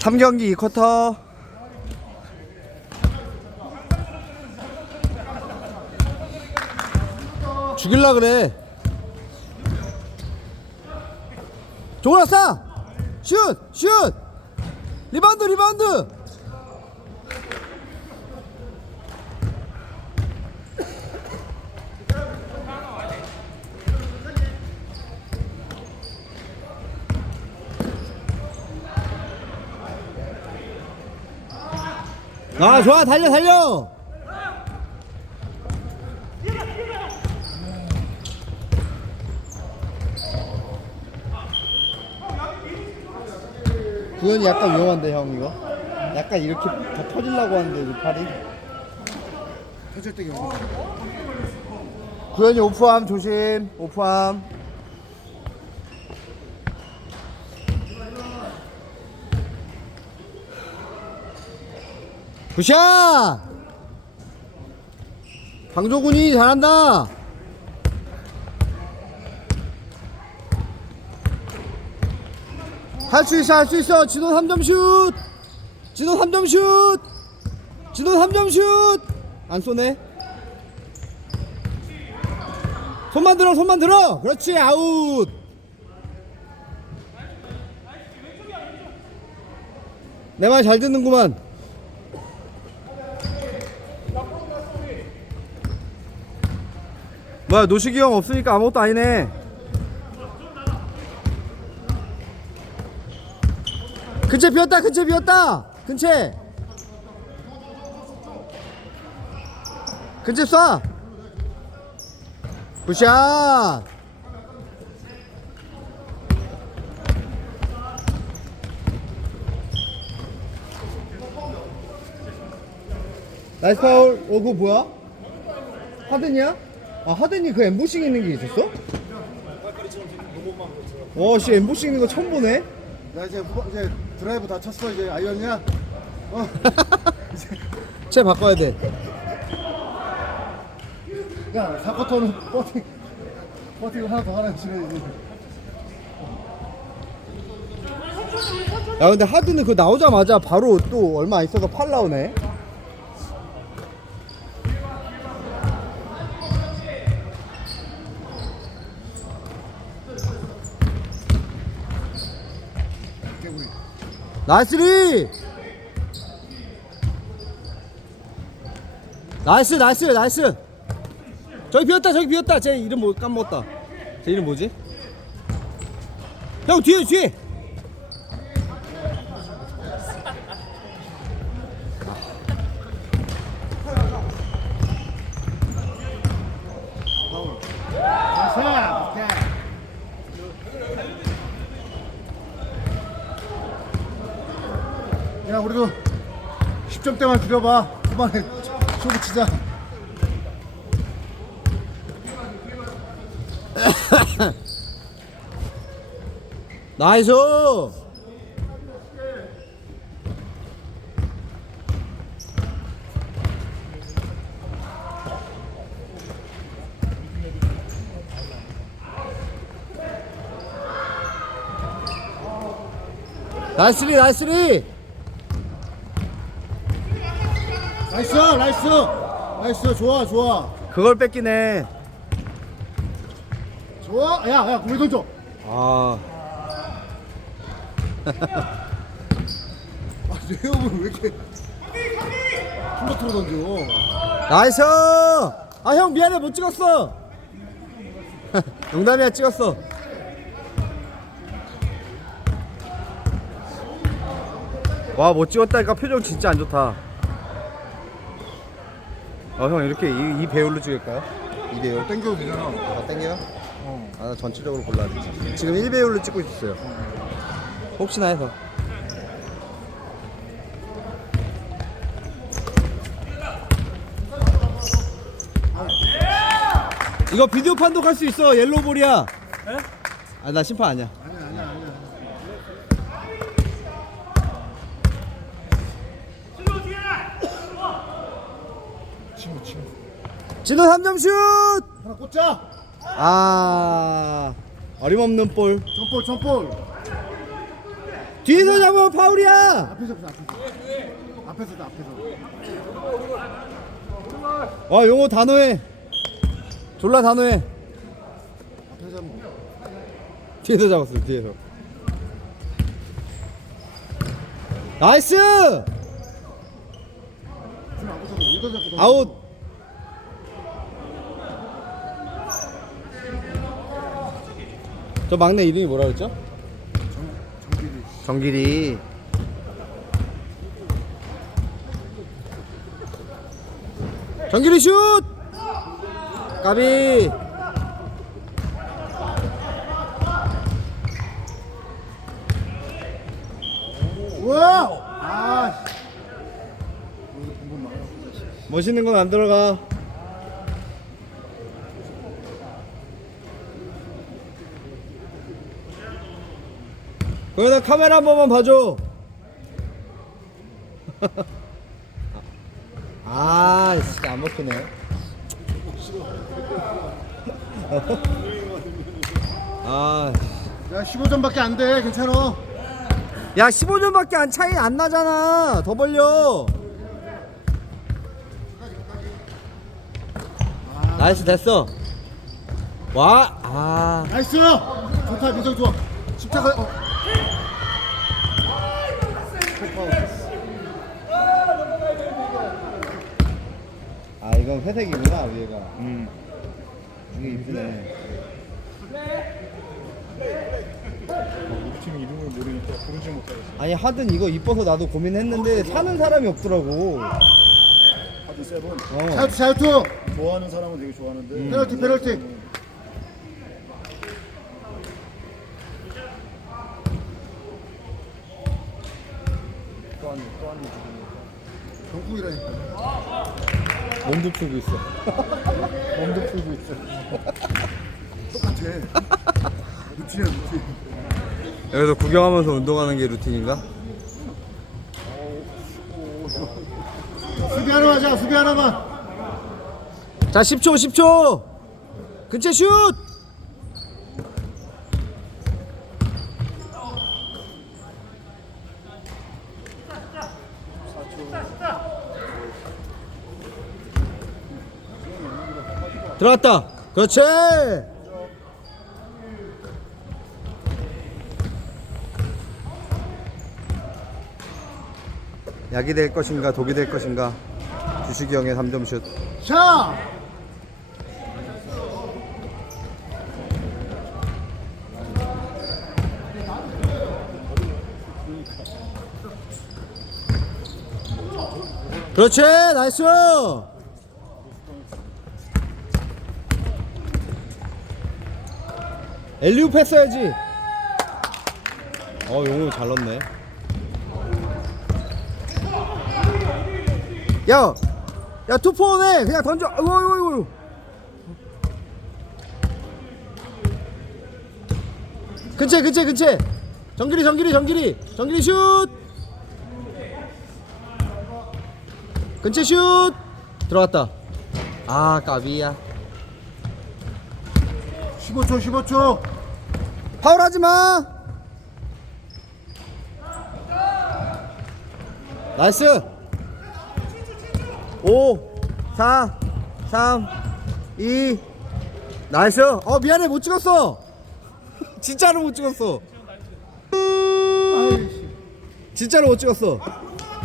3경기 2쿼터 죽일라 그래 종훈아 싸! 슛! 슛! 리바운드 리바운드 아 좋아 달려 달려. 구현이 약간 위험한데 형 이거? 약간 이렇게 더 터질라고 하는데 이 팔이? 터질 때 경우 구현이 오프함 조심. 오프함 굿샷! 방조군이 잘한다! 할 수 있어 할 수 있어! 진호 3점 슛! 진호 3점 슛! 진호 3점 슛 안 쏘네? 손만 들어 손만 들어! 그렇지 아웃! 내 말 잘 듣는구만 뭐야 노식이 형 없으니까 아무것도 아니네. 근처 비었다 근처 비었다. 근처 근처 쏴. 굿샷. 나이스 파울. 어 그거 뭐야? 하든이야? 아 하든이 그 엠보싱 있는 게 있었어? 어씨 엠보싱 있는 거 처음 보네? 나 이제 후반- 이제 드라이브 다 쳤어 이제. 아이언이야? 어. 쟤 바꿔야 돼. 야, 사쿼터는 버팅 버팅 하나 더 하나 치면 이제. 야 근데 하드는 그 나오자마자 바로 또 얼마 안 있어서 팔 나오네 나이스리! 나이스 나이스 나이스. 저기 비었다 저기 비었다. 제 이름 뭐 까먹었다. 제 이름 뭐지? 형 뒤에 뒤에 야, 우리도 10점대만 줄여봐. 후반에 쇼부 치자. 나이스 나이스리 나이스리 나이스, 나이스, 나이스, 좋아, 좋아, 그걸 뺏기네. 좋아. 야, 야, 공을 던져. 아. 아, 레오는 왜 이렇게 툴러툴러 던져? 나이스! 아 형 미안해. 못 찍었어. 농담이야 찍었어. 와 못 찍었다니까 표정 진짜 안 좋다 어 형 이렇게 이, 이 배율로 찍을까요? 이 배율 땡겨도 되잖아. 아 땡겨요? 어. 아 전체적으로 골라야 돼 지금 1배율로 찍고 있었어요 혹시나 해서 이거 비디오 판독할 수 있어 옐로볼이야 아 나 심판 아니야 아니야, 아니야, 아니야. 친구, 친구. 진호 3점 슛! 하나 꽂자. 아 어림없는 볼. 점볼, 점볼. 뒤에서 잡으면 파울이야! 앞에서 보자 앞에서. 앞에서다 앞에서 와 용호 단호해. 졸라 단호해. 앞에서 잡으면 뒤에서 잡았어 뒤에서. 나이스! 지금 앞에서 이거 잡고 던져. 아웃 저 막내 이름이 뭐라 그랬죠? 정길이. 정길이 슛! 까비! 우와 아 멋있는 건 안 들어가 거기다 카메라 한 번만 봐줘. 아 진짜 안 먹히네. 아, 야 15점밖에 안 돼. 괜찮아. 야 15점밖에 안 차이 안 나잖아. 더 벌려. 나이스 됐어. 와 아. 나이스. 좋다 민정 좋아. 집착하 어. 아 이건 회색이구나 위에가. 음. 이게 이쁘네. 우리 팀 이름을 모르니까 부르지 못하겠어. 아니 하든 이거 이뻐서 나도 고민했는데 사는 사람이 없더라고. 하드 세븐. 어. 자유투 자유투 좋아하는 사람은 되게 좋아하는데. 페널티 페널티. 경국이라니까 몸도 풀고 있어. 몸도 풀고 있어. 똑같아. 루틴이야 루틴. 여기서 구경하면서 운동하는 게 루틴인가? 수비 하나 하자 수비 하나만. 자 10초 10초. 근체 슛 들어갔다. 그렇지. 약이 될 것인가 독이 될 것인가? 주식이 형의 3점 슛. 자! 그렇지. 나이스 엘리우 패스 해야지. 어 용우 잘 넣네. 야 야 투포네 그냥 던져. 어이구 어이구 어이구 근체 근체 근체 정길이 정길이 정길이. 정길이 슛. 근체 슛. 들어갔다. 아 까비야 15초 15초. 파울하지 마. 나이스. 5 4 3 2 나이스. 어 미안해 못 찍었어. 진짜로 못 찍었어. 진짜로 못 찍었어